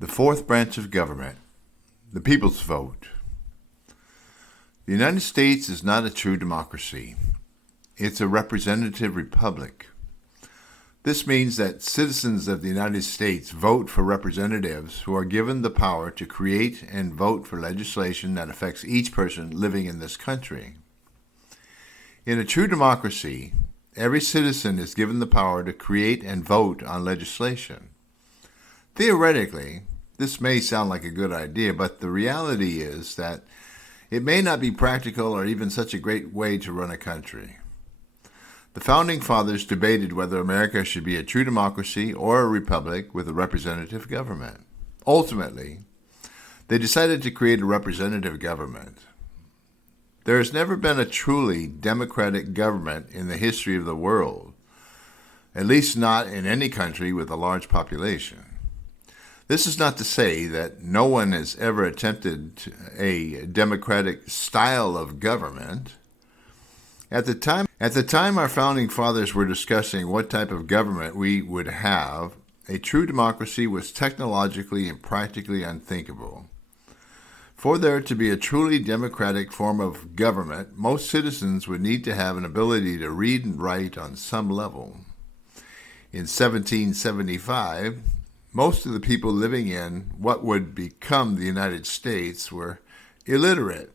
The fourth branch of government, the people's vote. The United States is not a true democracy. It's a representative republic. This means that citizens of the United States vote for representatives who are given the power to create and vote for legislation that affects each person living in this country. In a true democracy, every citizen is given the power to create and vote on legislation. Theoretically, this may sound like a good idea, but the reality is that it may not be practical or even such a great way to run a country. The Founding Fathers debated whether America should be a true democracy or a republic with a representative government. Ultimately, they decided to create a representative government. There has never been a truly democratic government in the history of the world, at least not in any country with a large population. This is not to say that no one has ever attempted a democratic style of government. At the time our founding fathers were discussing what type of government we would have, a true democracy was technologically and practically unthinkable. For there to be a truly democratic form of government, most citizens would need to have an ability to read and write on some level. In 1775, most of the people living in what would become the United States were illiterate.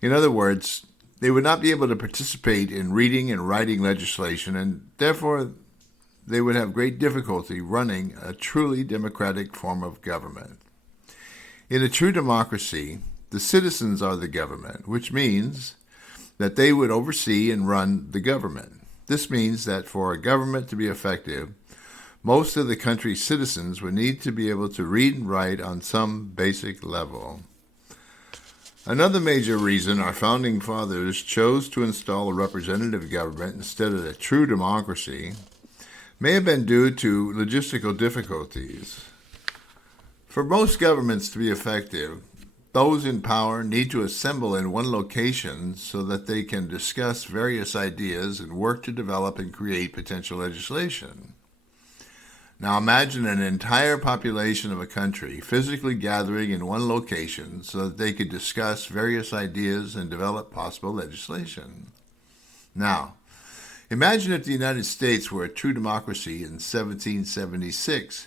In other words, they would not be able to participate in reading and writing legislation, and therefore they would have great difficulty running a truly democratic form of government. In a true democracy, the citizens are the government, which means that they would oversee and run the government. This means that for a government to be effective, most of the country's citizens would need to be able to read and write on some basic level. Another major reason our founding fathers chose to install a representative government instead of a true democracy may have been due to logistical difficulties. For most governments to be effective, those in power need to assemble in one location so that they can discuss various ideas and work to develop and create potential legislation. Now imagine an entire population of a country physically gathering in one location so that they could discuss various ideas and develop possible legislation. Now, imagine if the United States were a true democracy in 1776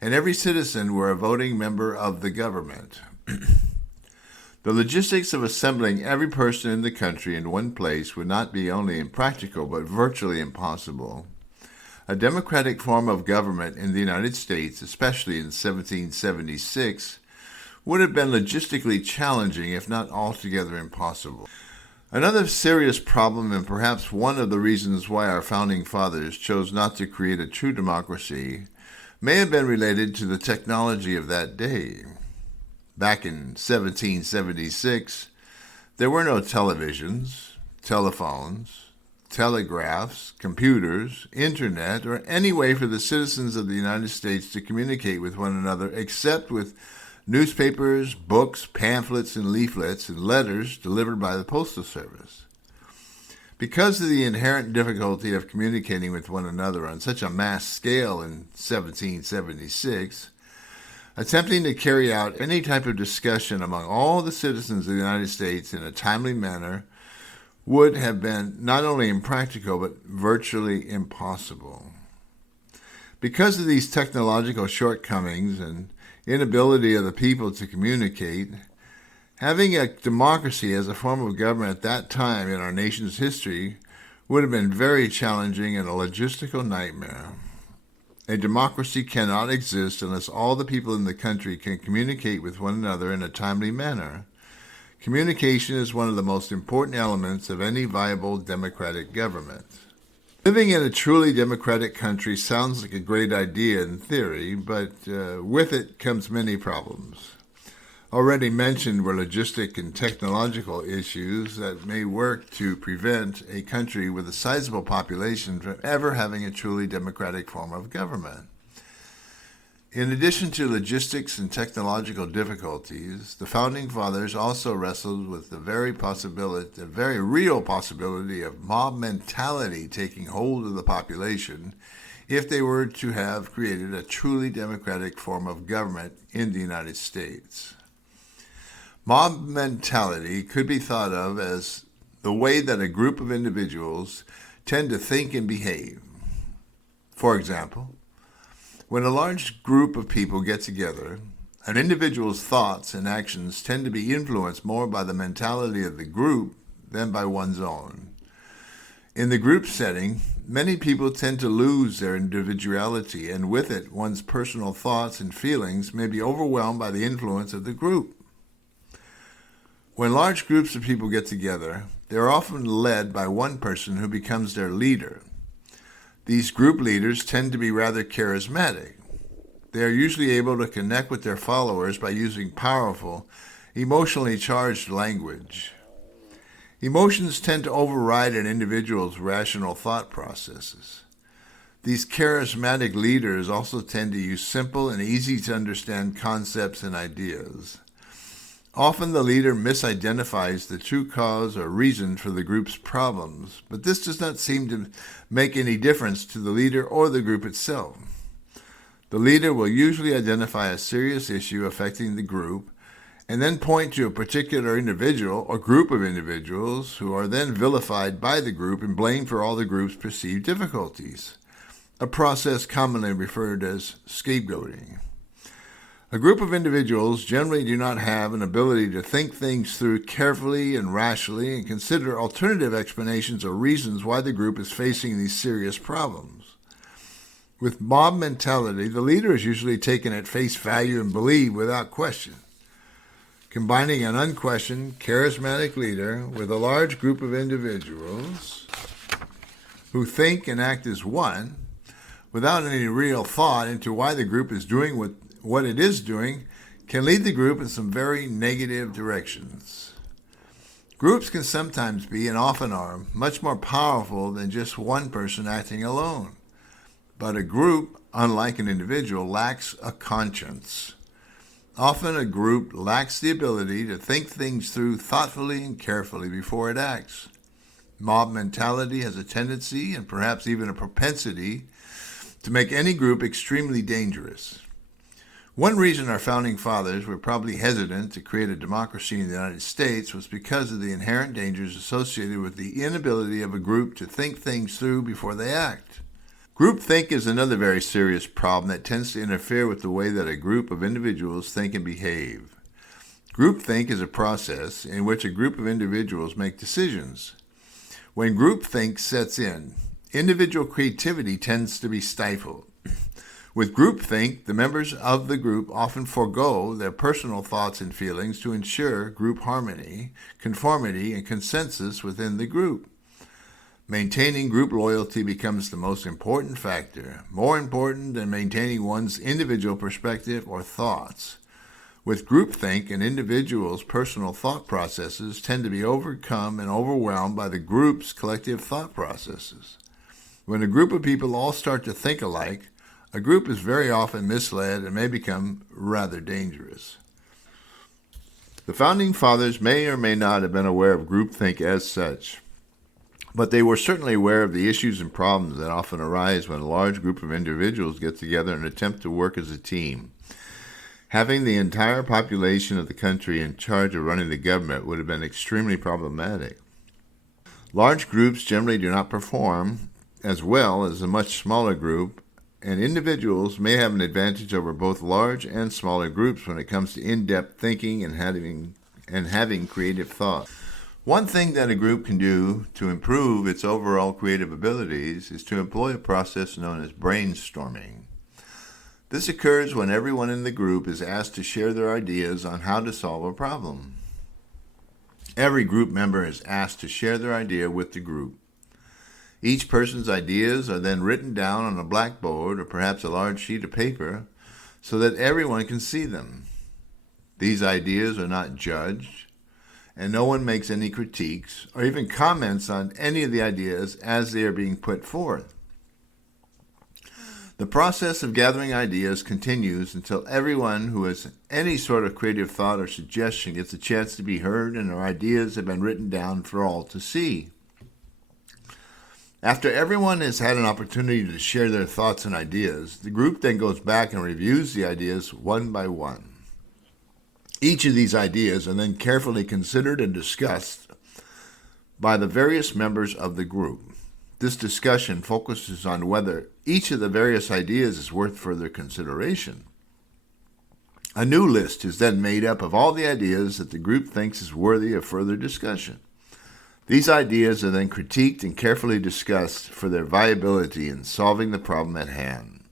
and every citizen were a voting member of the government. The logistics of assembling every person in the country in one place would not be only impractical but virtually impossible. A democratic form of government in the United States, especially in 1776, would have been logistically challenging, if not altogether impossible. Another serious problem, and perhaps one of the reasons why our founding fathers chose not to create a true democracy, may have been related to the technology of that day. Back in 1776, there were no televisions, telephones, telegraphs, computers, internet, or any way for the citizens of the United States to communicate with one another except with newspapers, books, pamphlets, and leaflets, and letters delivered by the Postal Service. Because of the inherent difficulty of communicating with one another on such a mass scale in 1776, attempting to carry out any type of discussion among all the citizens of the United States in a timely manner would have been not only impractical but virtually impossible. Because of these technological shortcomings and inability of the people to communicate, having a democracy as a form of government at that time in our nation's history would have been very challenging and a logistical nightmare. A democracy cannot exist unless all the people in the country can communicate with one another in a timely manner. Communication is one of the most important elements of any viable democratic government. Living in a truly democratic country sounds like a great idea in theory, but with it comes many problems. Already mentioned were logistic and technological issues that may work to prevent a country with a sizable population from ever having a truly democratic form of government. In addition to logistics and technological difficulties, the Founding Fathers also wrestled with the very real possibility of mob mentality taking hold of the population if they were to have created a truly democratic form of government in the United States. Mob mentality could be thought of as the way that a group of individuals tend to think and behave. For example, when a large group of people get together, an individual's thoughts and actions tend to be influenced more by the mentality of the group than by one's own. In the group setting, many people tend to lose their individuality, and with it, one's personal thoughts and feelings may be overwhelmed by the influence of the group. When large groups of people get together, they are often led by one person who becomes their leader. These group leaders tend to be rather charismatic. They are usually able to connect with their followers by using powerful, emotionally charged language. Emotions tend to override an individual's rational thought processes. These charismatic leaders also tend to use simple and easy-to-understand concepts and ideas. Often the leader misidentifies the true cause or reason for the group's problems, but this does not seem to make any difference to the leader or the group itself. The leader will usually identify a serious issue affecting the group and then point to a particular individual or group of individuals who are then vilified by the group and blamed for all the group's perceived difficulties, a process commonly referred as scapegoating. A group of individuals generally do not have an ability to think things through carefully and rationally and consider alternative explanations or reasons why the group is facing these serious problems. With mob mentality, the leader is usually taken at face value and believed without question. Combining an unquestioned, charismatic leader with a large group of individuals who think and act as one, without any real thought into why the group is doing what it is doing, can lead the group in some very negative directions. Groups can sometimes be, and often are, much more powerful than just one person acting alone. But a group, unlike an individual, lacks a conscience. Often a group lacks the ability to think things through thoughtfully and carefully before it acts. Mob mentality has a tendency, and perhaps even a propensity, to make any group extremely dangerous. One reason our founding fathers were probably hesitant to create a democracy in the United States was because of the inherent dangers associated with the inability of a group to think things through before they act. Groupthink is another very serious problem that tends to interfere with the way that a group of individuals think and behave. Groupthink is a process in which a group of individuals make decisions. When groupthink sets in, individual creativity tends to be stifled. With groupthink, the members of the group often forego their personal thoughts and feelings to ensure group harmony, conformity, and consensus within the group. Maintaining group loyalty becomes the most important factor, more important than maintaining one's individual perspective or thoughts. With groupthink, an individual's personal thought processes tend to be overcome and overwhelmed by the group's collective thought processes. When a group of people all start to think alike, a group is very often misled and may become rather dangerous. The Founding Fathers may or may not have been aware of groupthink as such, but they were certainly aware of the issues and problems that often arise when a large group of individuals get together and attempt to work as a team. Having the entire population of the country in charge of running the government would have been extremely problematic. Large groups generally do not perform as well as a much smaller group, and individuals may have an advantage over both large and smaller groups when it comes to in-depth thinking and having creative thought. One thing that a group can do to improve its overall creative abilities is to employ a process known as brainstorming. This occurs when everyone in the group is asked to share their ideas on how to solve a problem. Every group member is asked to share their idea with the group. Each person's ideas are then written down on a blackboard or perhaps a large sheet of paper so that everyone can see them. These ideas are not judged, and no one makes any critiques or even comments on any of the ideas as they are being put forth. The process of gathering ideas continues until everyone who has any sort of creative thought or suggestion gets a chance to be heard and their ideas have been written down for all to see. After everyone has had an opportunity to share their thoughts and ideas, the group then goes back and reviews the ideas one by one. Each of these ideas are then carefully considered and discussed by the various members of the group. This discussion focuses on whether each of the various ideas is worth further consideration. A new list is then made up of all the ideas that the group thinks is worthy of further discussion. These ideas are then critiqued and carefully discussed for their viability in solving the problem at hand.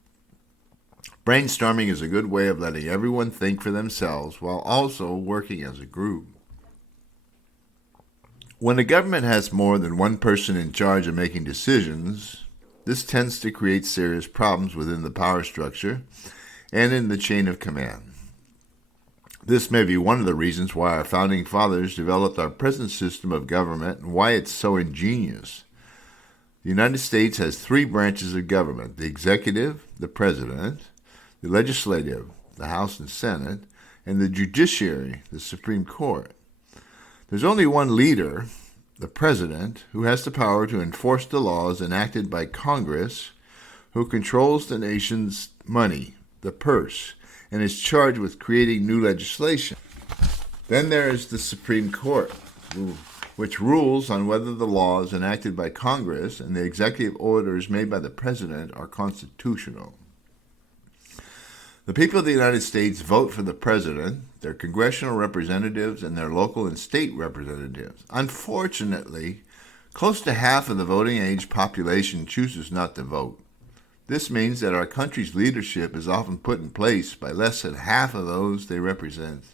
Brainstorming is a good way of letting everyone think for themselves while also working as a group. When a government has more than one person in charge of making decisions, this tends to create serious problems within the power structure and in the chain of command. This may be one of the reasons why our founding fathers developed our present system of government and why it's so ingenious. The United States has three branches of government: the executive, the president; the legislative, the House and Senate; and the judiciary, the Supreme Court. There's only one leader, the president, who has the power to enforce the laws enacted by Congress, who controls the nation's money, the purse, and is charged with creating new legislation. Then there is the Supreme Court, which rules on whether the laws enacted by Congress and the executive orders made by the president are constitutional. The people of the United States vote for the president, their congressional representatives, and their local and state representatives. Unfortunately, close to half of the voting age population chooses not to vote. This means that our country's leadership is often put in place by less than half of those they represent.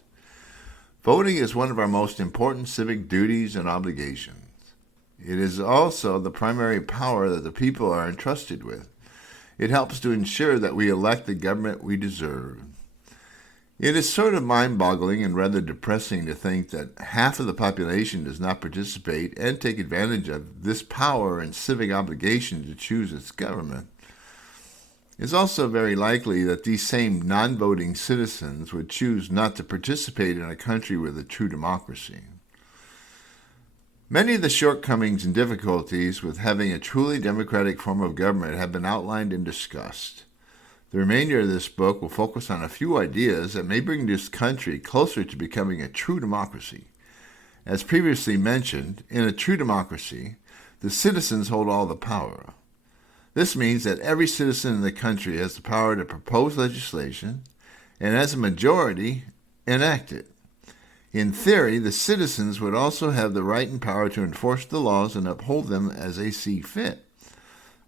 Voting is one of our most important civic duties and obligations. It is also the primary power that the people are entrusted with. It helps to ensure that we elect the government we deserve. It is sort of mind-boggling and rather depressing to think that half of the population does not participate and take advantage of this power and civic obligation to choose its government. It's also very likely that these same non-voting citizens would choose not to participate in a country with a true democracy. Many of the shortcomings and difficulties with having a truly democratic form of government have been outlined and discussed. The remainder of this book will focus on a few ideas that may bring this country closer to becoming a true democracy. As previously mentioned, in a true democracy, the citizens hold all the power. This means that every citizen in the country has the power to propose legislation and, as a majority, enact it. In theory, the citizens would also have the right and power to enforce the laws and uphold them as they see fit.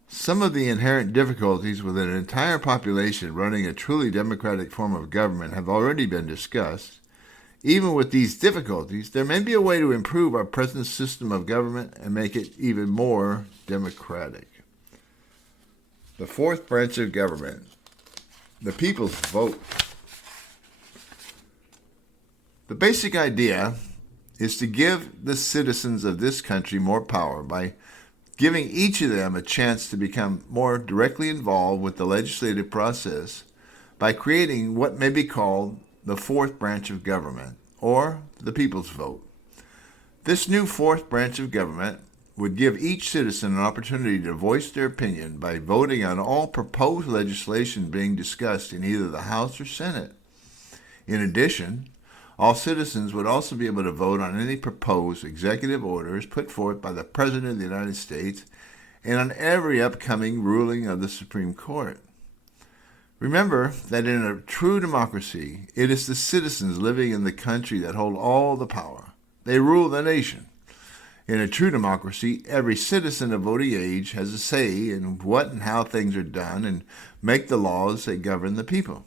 Some of the inherent difficulties with an entire population running a truly democratic form of government have already been discussed. Even with these difficulties, there may be a way to improve our present system of government and make it even more democratic. The fourth branch of government, the people's vote. The basic idea is to give the citizens of this country more power by giving each of them a chance to become more directly involved with the legislative process by creating what may be called the fourth branch of government, or the people's vote. This new fourth branch of government would give each citizen an opportunity to voice their opinion by voting on all proposed legislation being discussed in either the House or Senate. In addition, all citizens would also be able to vote on any proposed executive orders put forth by the President of the United States and on every upcoming ruling of the Supreme Court. Remember that in a true democracy, it is the citizens living in the country that hold all the power. They rule the nation. In a true democracy, every citizen of voting age has a say in what and how things are done and make the laws that govern the people.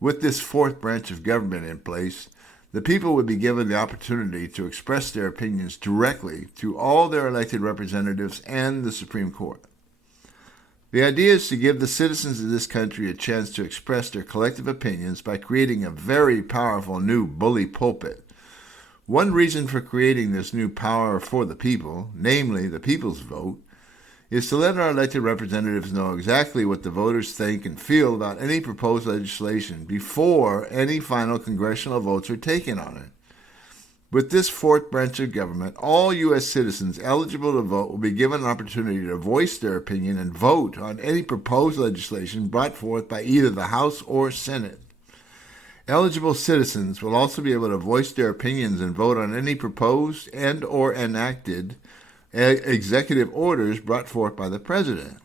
With this fourth branch of government in place, the people would be given the opportunity to express their opinions directly to all their elected representatives and the Supreme Court. The idea is to give the citizens of this country a chance to express their collective opinions by creating a very powerful new bully pulpit. One reason for creating this new power for the people, namely the people's vote, is to let our elected representatives know exactly what the voters think and feel about any proposed legislation before any final congressional votes are taken on it. With this fourth branch of government, all U.S. citizens eligible to vote will be given an opportunity to voice their opinion and vote on any proposed legislation brought forth by either the House or Senate. Eligible citizens will also be able to voice their opinions and vote on any proposed and or enacted executive orders brought forth by the President.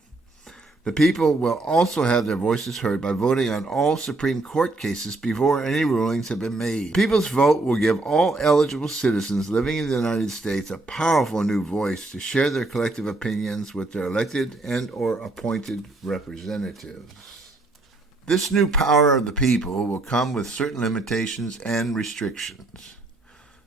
The people will also have their voices heard by voting on all Supreme Court cases before any rulings have been made. People's vote will give all eligible citizens living in the United States a powerful new voice to share their collective opinions with their elected and or appointed representatives. This new power of the people will come with certain limitations and restrictions.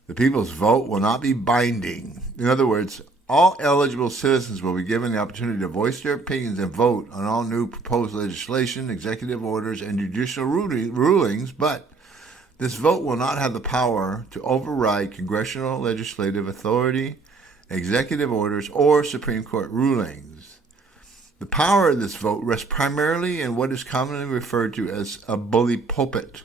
The people's vote will not be binding. In other words, all eligible citizens will be given the opportunity to voice their opinions and vote on all new proposed legislation, executive orders, and judicial rulings, but this vote will not have the power to override congressional legislative authority, executive orders, or Supreme Court rulings. The power of this vote rests primarily in what is commonly referred to as a bully pulpit.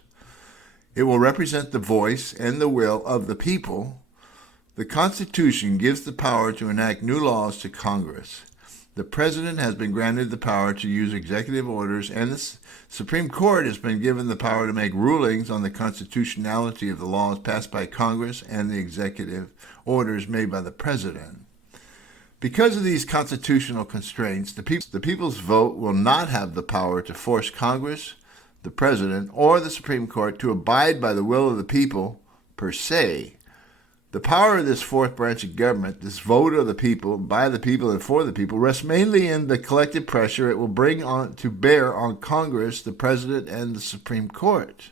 It will represent the voice and the will of the people. The Constitution gives the power to enact new laws to Congress. The President has been granted the power to use executive orders, and the Supreme Court has been given the power to make rulings on the constitutionality of the laws passed by Congress and the executive orders made by the President. Because of these constitutional constraints, the people's vote will not have the power to force Congress, the President, or the Supreme Court to abide by the will of the people per se. The power of this fourth branch of government, this vote of the people, by the people, and for the people, rests mainly in the collective pressure it will bring on to bear on Congress, the President, and the Supreme Court.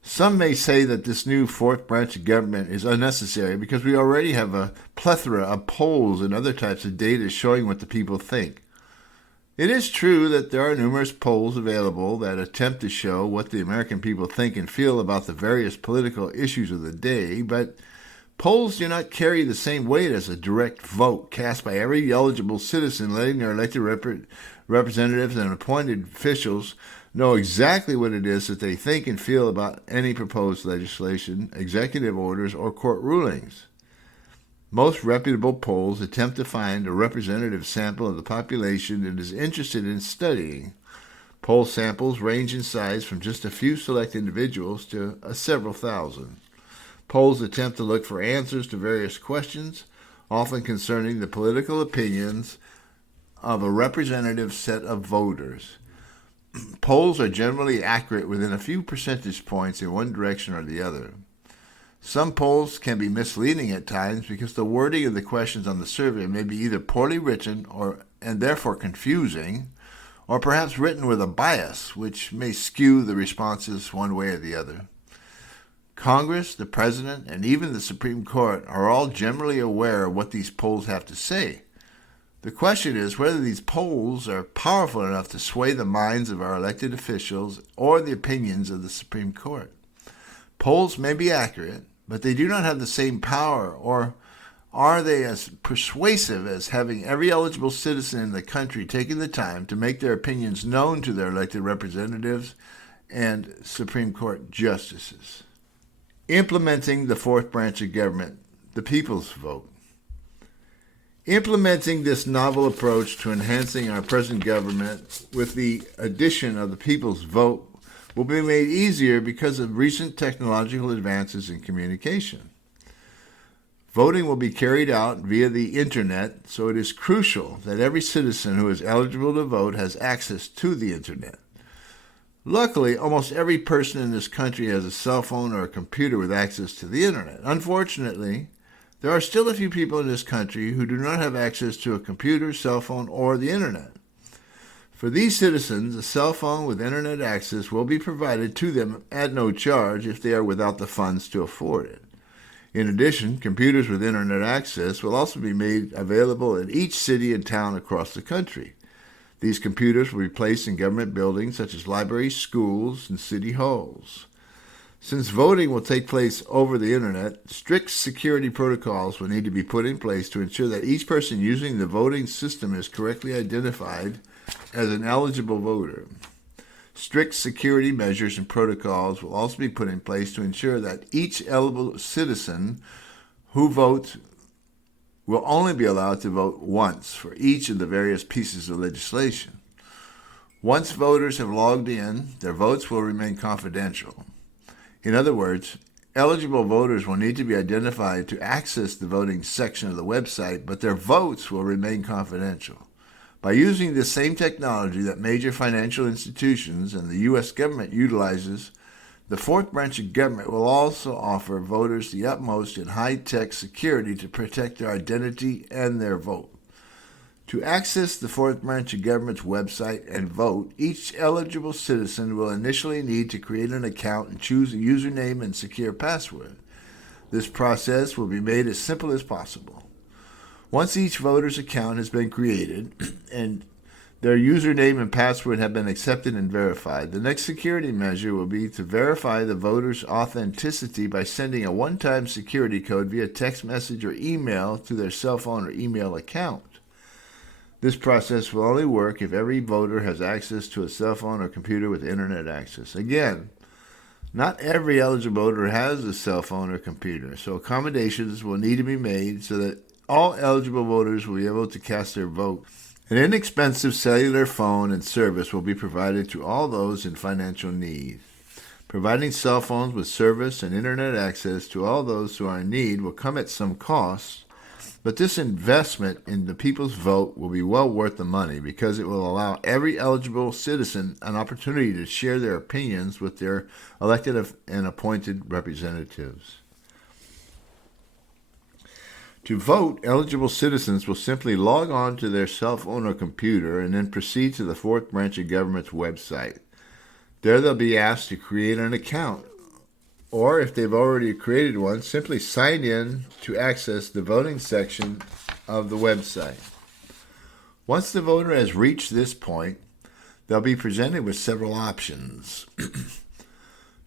Some may say that this new fourth branch of government is unnecessary because we already have a plethora of polls and other types of data showing what the people think. It is true that there are numerous polls available that attempt to show what the American people think and feel about the various political issues of the day, but polls do not carry the same weight as a direct vote cast by every eligible citizen, letting their elected representatives and appointed officials know exactly what it is that they think and feel about any proposed legislation, executive orders, or court rulings. Most reputable polls attempt to find a representative sample of the population it is interested in studying. Poll samples range in size from just a few select individuals to several thousand. Polls attempt to look for answers to various questions, often concerning the political opinions of a representative set of voters. Polls are generally accurate within a few percentage points in one direction or the other. Some polls can be misleading at times because the wording of the questions on the survey may be either poorly written and therefore confusing, or perhaps written with a bias, which may skew the responses one way or the other. Congress, the President, and even the Supreme Court are all generally aware of what these polls have to say. The question is whether these polls are powerful enough to sway the minds of our elected officials or the opinions of the Supreme Court. Polls may be accurate, but they do not have the same power, or are they as persuasive as having every eligible citizen in the country taking the time to make their opinions known to their elected representatives and Supreme Court justices? Implementing the fourth branch of government, the people's vote. Implementing this novel approach to enhancing our present government with the addition of the people's vote will be made easier because of recent technological advances in communication. Voting will be carried out via the Internet, so it is crucial that every citizen who is eligible to vote has access to the Internet. Luckily, almost every person in this country has a cell phone or a computer with access to the Internet. Unfortunately, there are still a few people in this country who do not have access to a computer, cell phone, or the Internet. For these citizens, a cell phone with Internet access will be provided to them at no charge if they are without the funds to afford it. In addition, computers with Internet access will also be made available in each city and town across the country. These computers will be placed in government buildings such as libraries, schools, and city halls. Since voting will take place over the Internet, strict security protocols will need to be put in place to ensure that each person using the voting system is correctly identified as an eligible voter. Strict security measures and protocols will also be put in place to ensure that each eligible citizen who votes will only be allowed to vote once for each of the various pieces of legislation. Once voters have logged in, their votes will remain confidential. In other words, eligible voters will need to be identified to access the voting section of the website, but their votes will remain confidential. By using the same technology that major financial institutions and the U.S. government utilizes, the fourth branch of government will also offer voters the utmost in high-tech security to protect their identity and their vote. To access the fourth branch of government's website and vote, each eligible citizen will initially need to create an account and choose a username and secure password. This process will be made as simple as possible. Once each voter's account has been created and their username and password have been accepted and verified, the next security measure will be to verify the voter's authenticity by sending a one-time security code via text message or email to their cell phone or email account. This process will only work if every voter has access to a cell phone or computer with internet access. Again, not every eligible voter has a cell phone or computer, so accommodations will need to be made so that all eligible voters will be able to cast their vote. An inexpensive cellular phone and service will be provided to all those in financial need. Providing cell phones with service and internet access to all those who are in need will come at some cost, but this investment in the people's vote will be well worth the money because it will allow every eligible citizen an opportunity to share their opinions with their elected and appointed representatives. To vote, eligible citizens will simply log on to their cell phone or computer and then proceed to the fourth branch of government's website. There they'll be asked to create an account, or if they've already created one, simply sign in to access the voting section of the website. Once the voter has reached this point, they'll be presented with several options.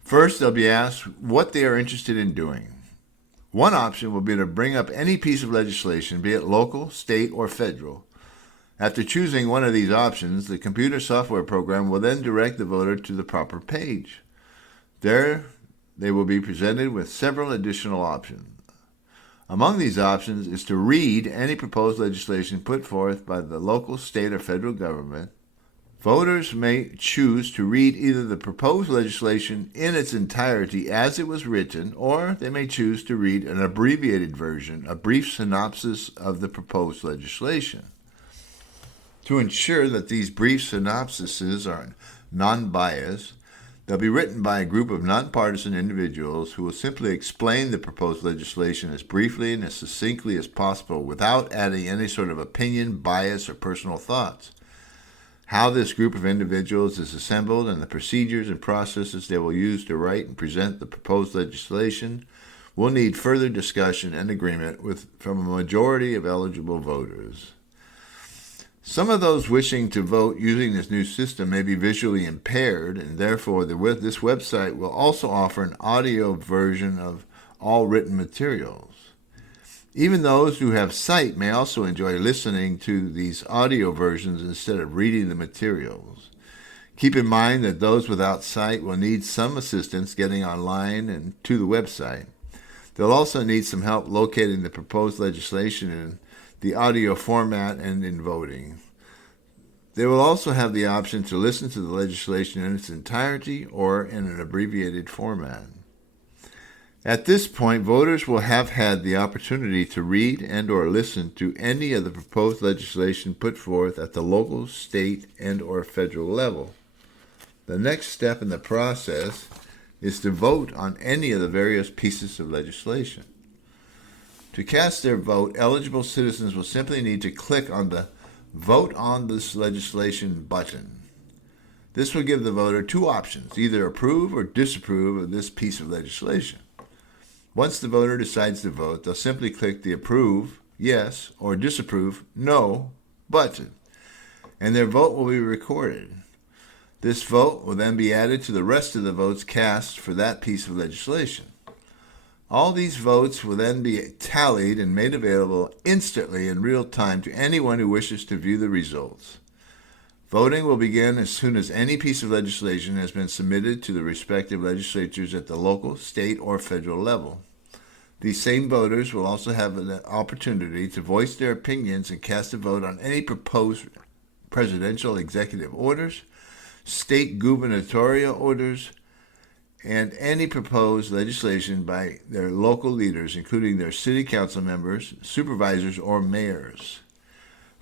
First, they'll be asked what they are interested in doing. One option will be to bring up any piece of legislation, be it local, state, or federal. After choosing one of these options, the computer software program will then direct the voter to the proper page. There, they will be presented with several additional options. Among these options is to read any proposed legislation put forth by the local, state, or federal government. Voters may choose to read either the proposed legislation in its entirety as it was written, or they may choose to read an abbreviated version, a brief synopsis of the proposed legislation. To ensure that these brief synopsises are non-biased, they'll be written by a group of nonpartisan individuals who will simply explain the proposed legislation as briefly and as succinctly as possible without adding any sort of opinion, bias, or personal thoughts. How this group of individuals is assembled and the procedures and processes they will use to write and present the proposed legislation will need further discussion and agreement from a majority of eligible voters. Some of those wishing to vote using this new system may be visually impaired, and therefore this website will also offer an audio version of all written materials. Even those who have sight may also enjoy listening to these audio versions instead of reading the materials. Keep in mind that those without sight will need some assistance getting online and to the website. They'll also need some help locating the proposed legislation in the audio format and in voting. They will also have the option to listen to the legislation in its entirety or in an abbreviated format. At this point, voters will have had the opportunity to read and or listen to any of the proposed legislation put forth at the local, state, and or federal level. The next step in the process is to vote on any of the various pieces of legislation. To cast their vote, eligible citizens will simply need to click on the Vote on this legislation button. This will give the voter two options, either approve or disapprove of this piece of legislation. Once the voter decides to vote, they'll simply click the Approve, Yes, or Disapprove, No button, and their vote will be recorded. This vote will then be added to the rest of the votes cast for that piece of legislation. All these votes will then be tallied and made available instantly in real time to anyone who wishes to view the results. Voting will begin as soon as any piece of legislation has been submitted to the respective legislatures at the local, state, or federal level. These same voters will also have an opportunity to voice their opinions and cast a vote on any proposed presidential executive orders, state gubernatorial orders, and any proposed legislation by their local leaders, including their city council members, supervisors, or mayors.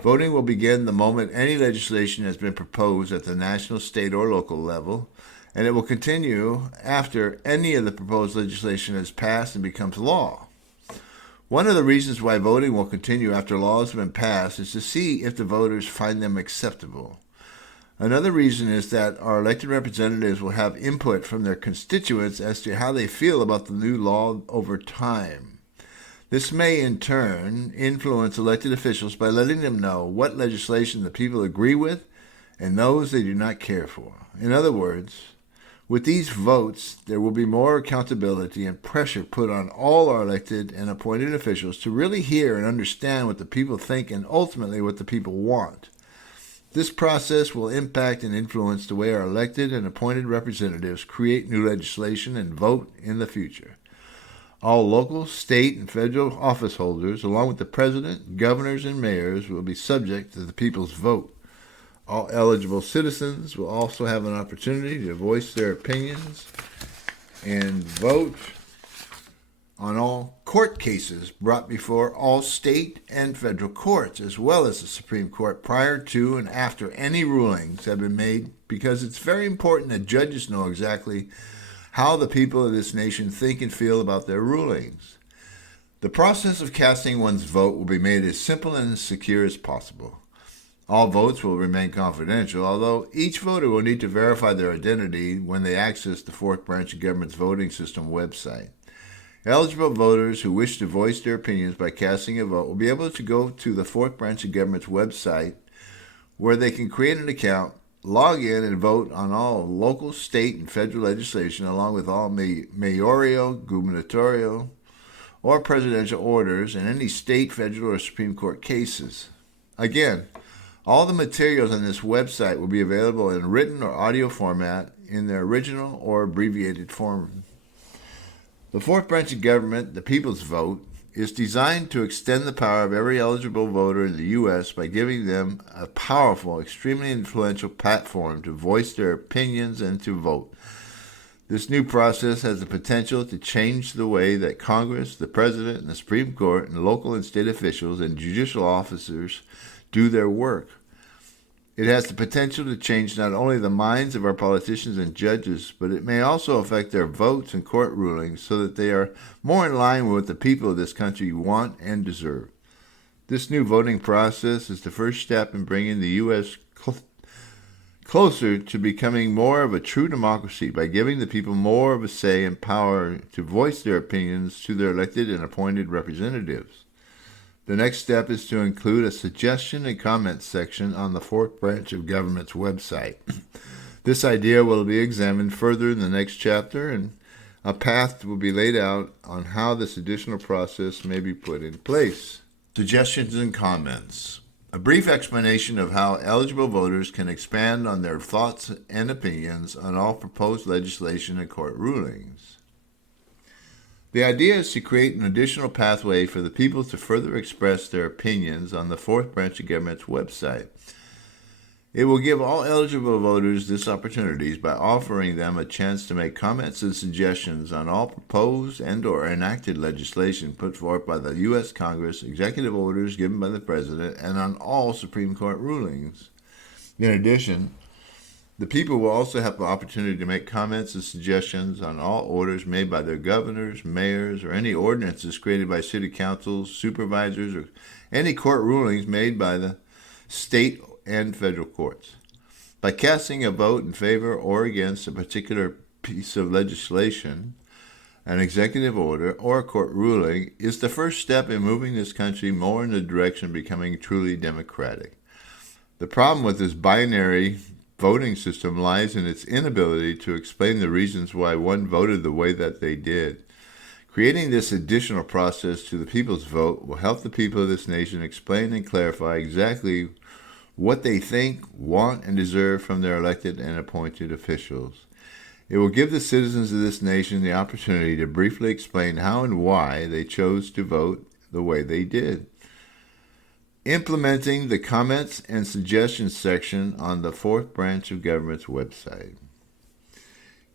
Voting will begin the moment any legislation has been proposed at the national, state, or local level, and it will continue after any of the proposed legislation has passed and becomes law. One of the reasons why voting will continue after laws have been passed is to see if the voters find them acceptable. Another reason is that our elected representatives will have input from their constituents as to how they feel about the new law over time. This may, in turn, influence elected officials by letting them know what legislation the people agree with and those they do not care for. In other words, with these votes, there will be more accountability and pressure put on all our elected and appointed officials to really hear and understand what the people think and ultimately what the people want. This process will impact and influence the way our elected and appointed representatives create new legislation and vote in the future. All local, state, and federal office holders, along with the president, governors, and mayors, will be subject to the people's vote. All eligible citizens will also have an opportunity to voice their opinions and vote on all court cases brought before all state and federal courts, as well as the Supreme Court, prior to and after any rulings have been made, because it's very important that judges know exactly how the people of this nation think and feel about their rulings. The process of casting one's vote will be made as simple and as secure as possible. All votes will remain confidential, although each voter will need to verify their identity when they access the Fourth Branch of Government's voting system website. Eligible voters who wish to voice their opinions by casting a vote will be able to go to the Fourth Branch of Government's website, where they can create an account, log in, and vote on all local, state, and federal legislation, along with all mayoral, gubernatorial, or presidential orders, and any state, federal, or Supreme Court cases. Again, all the materials on this website will be available in written or audio format in their original or abbreviated form. The Fourth Branch of Government, the People's Vote, is designed to extend the power of every eligible voter in the U.S. by giving them a powerful, extremely influential platform to voice their opinions and to vote. This new process has the potential to change the way that Congress, the President, and the Supreme Court, and local and state officials and judicial officers do their work. It has the potential to change not only the minds of our politicians and judges, but it may also affect their votes and court rulings so that they are more in line with what the people of this country want and deserve. This new voting process is the first step in bringing the U.S. closer to becoming more of a true democracy by giving the people more of a say and power to voice their opinions to their elected and appointed representatives. The next step is to include a suggestion and comment section on the Fourth Branch of Government's website. This idea will be examined further in the next chapter, and a path will be laid out on how this additional process may be put in place. Suggestions and comments. A brief explanation of how eligible voters can expand on their thoughts and opinions on all proposed legislation and court rulings. The idea is to create an additional pathway for the people to further express their opinions on the Fourth Branch of Government's website. It will give all eligible voters this opportunity by offering them a chance to make comments and suggestions on all proposed and or enacted legislation put forth by the U.S. Congress, executive orders given by the President, and on all Supreme Court rulings. In addition, the people will also have the opportunity to make comments and suggestions on all orders made by their governors, mayors, or any ordinances created by city councils, supervisors, or any court rulings made by the state and federal courts. By casting a vote in favor or against a particular piece of legislation, an executive order, or a court ruling is the first step in moving this country more in the direction of becoming truly democratic. The problem with this binary voting system lies in its inability to explain the reasons why one voted the way that they did. Creating this additional process to the people's vote will help the people of this nation explain and clarify exactly what they think, want, and deserve from their elected and appointed officials. It will give the citizens of this nation the opportunity to briefly explain how and why they chose to vote the way they did. Implementing the comments and suggestions section on the fourth branch of government's website.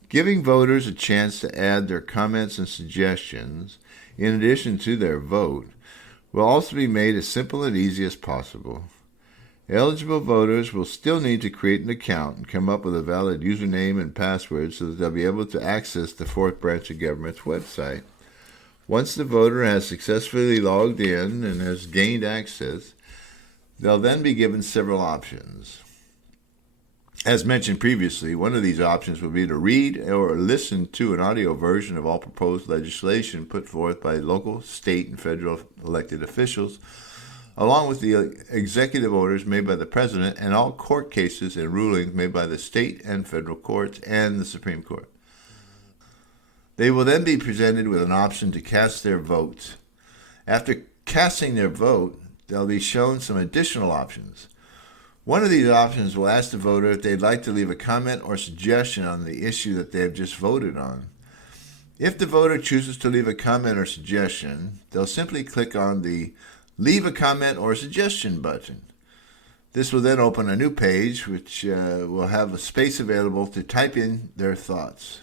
Giving voters a chance to add their comments and suggestions in addition to their vote will also be made as simple and easy as possible. Eligible voters will still need to create an account and come up with a valid username and password so that they'll be able to access the fourth branch of government's website. Once the voter has successfully logged in and has gained access, they'll then be given several options. As mentioned previously, one of these options will be to read or listen to an audio version of all proposed legislation put forth by local, state, and federal elected officials, along with the executive orders made by the President and all court cases and rulings made by the state and federal courts and the Supreme Court. They will then be presented with an option to cast their votes. After casting their vote, they'll be shown some additional options. One of these options will ask the voter if they'd like to leave a comment or suggestion on the issue that they have just voted on. If the voter chooses to leave a comment or suggestion, they'll simply click on the Leave a Comment or Suggestion button. This will then open a new page which will have a space available to type in their thoughts.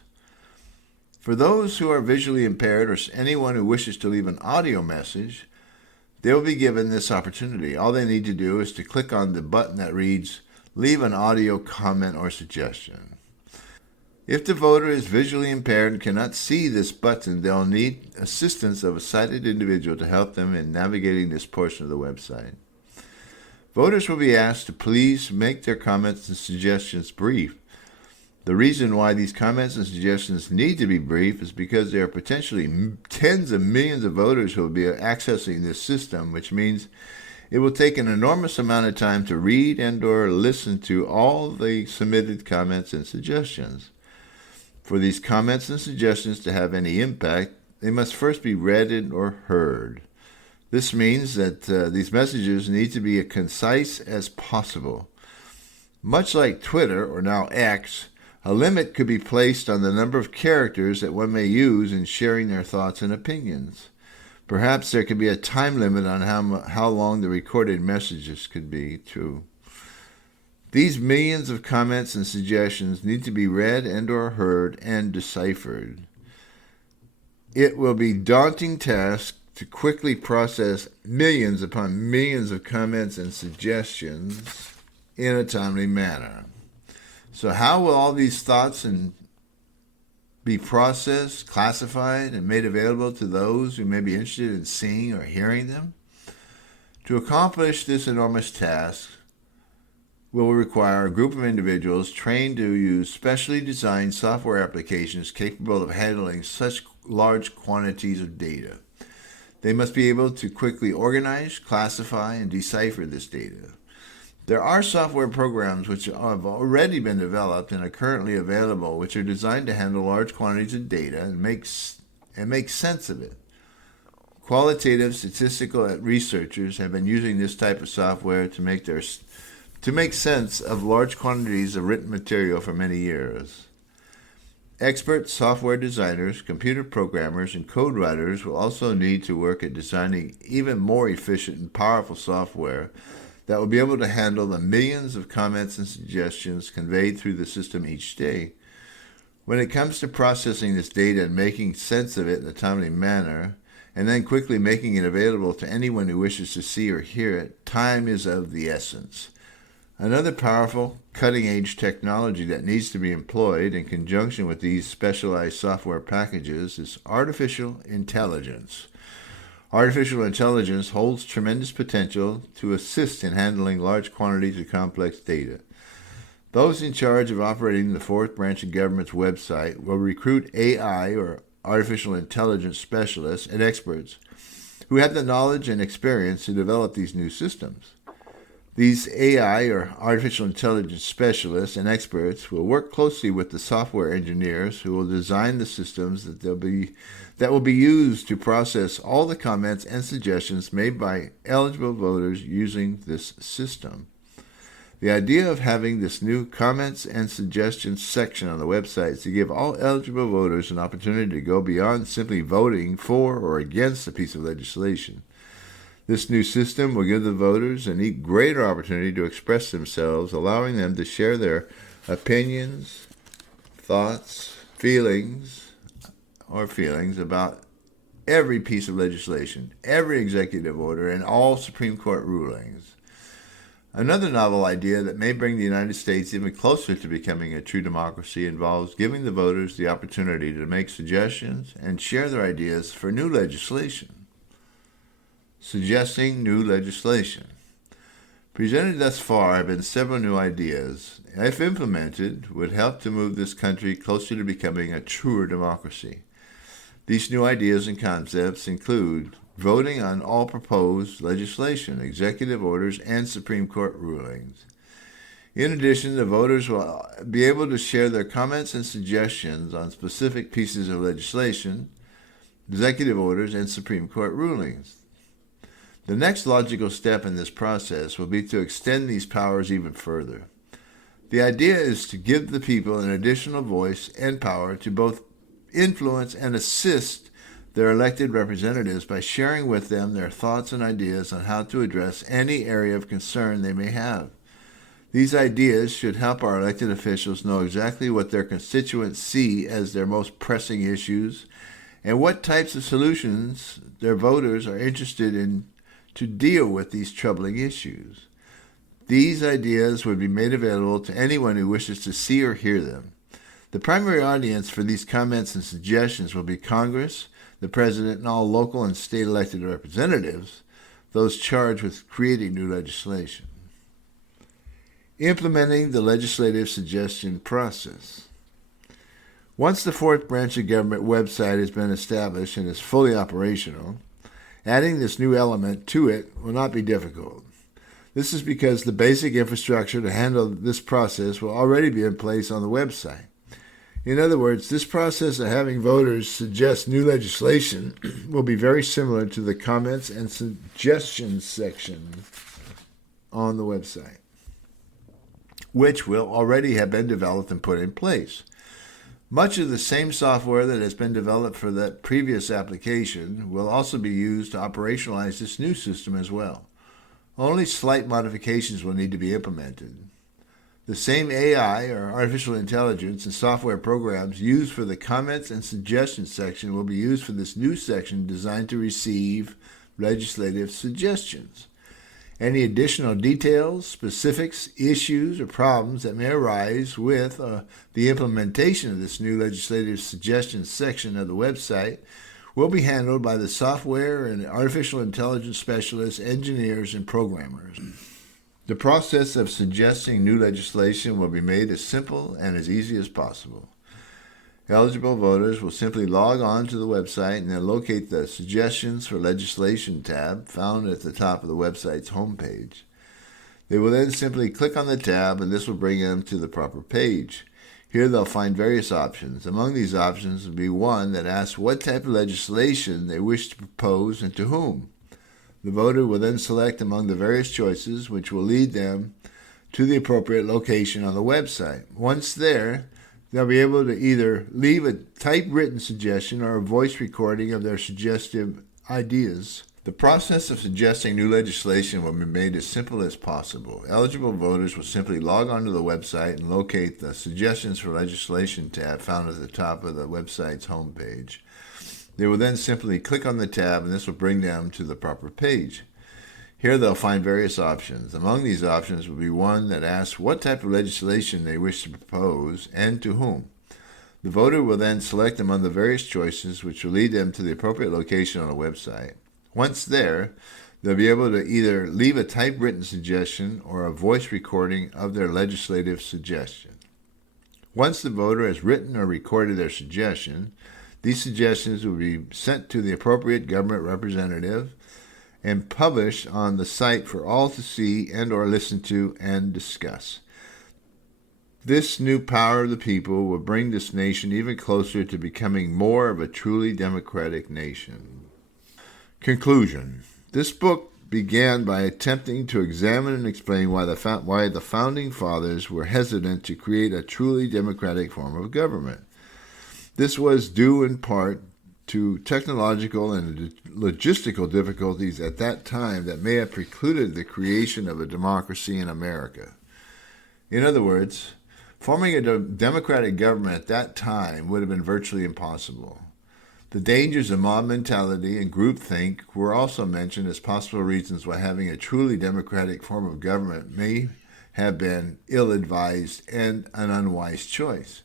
For those who are visually impaired or anyone who wishes to leave an audio message, they will be given this opportunity. All they need to do is to click on the button that reads, Leave an audio comment or suggestion. If the voter is visually impaired and cannot see this button, they'll need assistance of a sighted individual to help them in navigating this portion of the website. Voters will be asked to please make their comments and suggestions brief. The reason why these comments and suggestions need to be brief is because there are potentially tens of millions of voters who will be accessing this system, which means it will take an enormous amount of time to read and or listen to all the submitted comments and suggestions. For these comments and suggestions to have any impact, they must first be read or heard. This means that these messages need to be as concise as possible. Much like Twitter, or now X, a limit could be placed on the number of characters that one may use in sharing their thoughts and opinions. Perhaps there could be a time limit on how long the recorded messages could be, too. These millions of comments and suggestions need to be read and or heard and deciphered. It will be a daunting task to quickly process millions upon millions of comments and suggestions in a timely manner. So how will all these thoughts be processed, classified, and made available to those who may be interested in seeing or hearing them? To accomplish this enormous task will require a group of individuals trained to use specially designed software applications capable of handling such large quantities of data. They must be able to quickly organize, classify, and decipher this data. There are software programs which have already been developed and are currently available, which are designed to handle large quantities of data and make sense of it. Qualitative statistical researchers have been using this type of software to make sense of large quantities of written material for many years. Expert software designers, computer programmers, and code writers will also need to work at designing even more efficient and powerful software that will be able to handle the millions of comments and suggestions conveyed through the system each day. When it comes to processing this data and making sense of it in a timely manner, and then quickly making it available to anyone who wishes to see or hear it, time is of the essence. Another powerful, cutting-edge technology that needs to be employed in conjunction with these specialized software packages is artificial intelligence. Artificial intelligence holds tremendous potential to assist in handling large quantities of complex data. Those in charge of operating the fourth branch of government's website will recruit AI, or artificial intelligence specialists and experts who have the knowledge and experience to develop these new systems. These AI, or artificial intelligence specialists and experts, will work closely with the software engineers who will design the systems that will be used to process all the comments and suggestions made by eligible voters using this system. The idea of having this new comments and suggestions section on the website is to give all eligible voters an opportunity to go beyond simply voting for or against a piece of legislation. This new system will give the voters an even greater opportunity to express themselves, allowing them to share their opinions, thoughts, feelings about every piece of legislation, every executive order, and all Supreme Court rulings. Another novel idea that may bring the United States even closer to becoming a true democracy involves giving the voters the opportunity to make suggestions and share their ideas for new legislation. Suggesting new legislation. Presented thus far have been several new ideas, if implemented, would help to move this country closer to becoming a truer democracy. These new ideas and concepts include voting on all proposed legislation, executive orders, and Supreme Court rulings. In addition, the voters will be able to share their comments and suggestions on specific pieces of legislation, executive orders, and Supreme Court rulings. The next logical step in this process will be to extend these powers even further. The idea is to give the people an additional voice and power to both influence and assist their elected representatives by sharing with them their thoughts and ideas on how to address any area of concern they may have. These ideas should help our elected officials know exactly what their constituents see as their most pressing issues and what types of solutions their voters are interested in to deal with these troubling issues. These ideas would be made available to anyone who wishes to see or hear them. The primary audience for these comments and suggestions will be Congress, the President, and all local and state elected representatives, those charged with creating new legislation. Implementing the legislative suggestion process. Once the fourth branch of government website has been established and is fully operational, adding this new element to it will not be difficult. This is because the basic infrastructure to handle this process will already be in place on the website. In other words, this process of having voters suggest new legislation will be very similar to the comments and suggestions section on the website, which will already have been developed and put in place. Much of the same software that has been developed for that previous application will also be used to operationalize this new system as well. Only slight modifications will need to be implemented. The same AI, or artificial intelligence, and software programs used for the comments and suggestions section will be used for this new section designed to receive legislative suggestions. Any additional details, specifics, issues, or problems that may arise with the implementation of this new legislative suggestions section of the website will be handled by the software and artificial intelligence specialists, engineers, and programmers. The process of suggesting new legislation will be made as simple and as easy as possible. Eligible voters will simply log on to the website and then locate the Suggestions for Legislation tab found at the top of the website's homepage. They will then simply click on the tab and this will bring them to the proper page. Here they'll find various options. Among these options will be one that asks what type of legislation they wish to propose and to whom. The voter will then select among the various choices, which will lead them to the appropriate location on the website. Once there, they'll be able to either leave a typewritten suggestion or a voice recording of their suggestive ideas. The process of suggesting new legislation will be made as simple as possible. Eligible voters will simply log onto the website and locate the Suggestions for Legislation tab found at the top of the website's homepage. They will then simply click on the tab and this will bring them to the proper page. Here they'll find various options. Among these options will be one that asks what type of legislation they wish to propose and to whom. The voter will then select among the various choices, which will lead them to the appropriate location on the website. Once there, they'll be able to either leave a typewritten suggestion or a voice recording of their legislative suggestion. Once the voter has written or recorded their suggestion, these suggestions will be sent to the appropriate government representative and published on the site for all to see and or listen to and discuss. This new power of the people will bring this nation even closer to becoming more of a truly democratic nation. Conclusion. This book began by attempting to examine and explain why the Founding Fathers were hesitant to create a truly democratic form of government. This was due in part to technological and logistical difficulties at that time that may have precluded the creation of a democracy in America. In other words, forming a democratic government at that time would have been virtually impossible. The dangers of mob mentality and groupthink were also mentioned as possible reasons why having a truly democratic form of government may have been ill-advised and an unwise choice.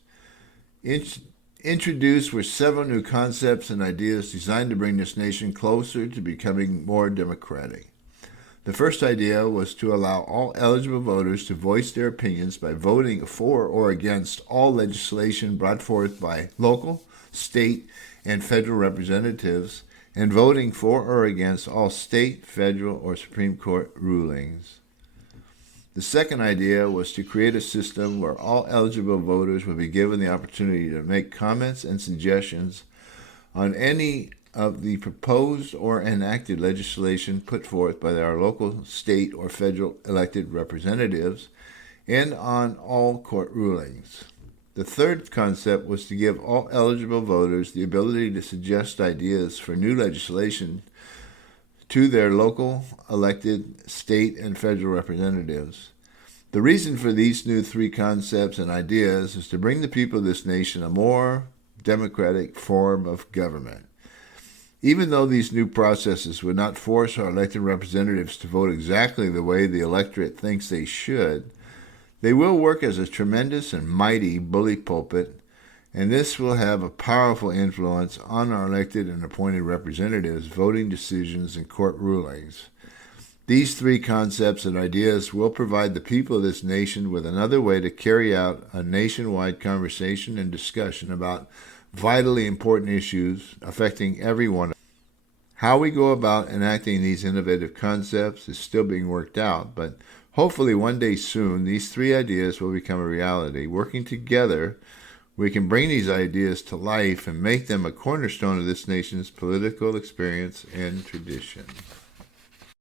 Introduced were several new concepts and ideas designed to bring this nation closer to becoming more democratic. The first idea was to allow all eligible voters to voice their opinions by voting for or against all legislation brought forth by local, state, and federal representatives, and voting for or against all state, federal, or Supreme Court rulings. The second idea was to create a system where all eligible voters would be given the opportunity to make comments and suggestions on any of the proposed or enacted legislation put forth by our local, state, or federal elected representatives, and on all court rulings. The third concept was to give all eligible voters the ability to suggest ideas for new legislation to their local elected state and federal representatives. The reason for these new three concepts and ideas is to bring the people of this nation a more democratic form of government. Even though these new processes would not force our elected representatives to vote exactly the way the electorate thinks they should, they will work as a tremendous and mighty bully pulpit, and this will have a powerful influence on our elected and appointed representatives' voting decisions and court rulings. These three concepts and ideas will provide the people of this nation with another way to carry out a nationwide conversation and discussion about vitally important issues affecting everyone. How we go about enacting these innovative concepts is still being worked out, but hopefully one day soon these three ideas will become a reality. Working together, we can bring these ideas to life and make them a cornerstone of this nation's political experience and tradition.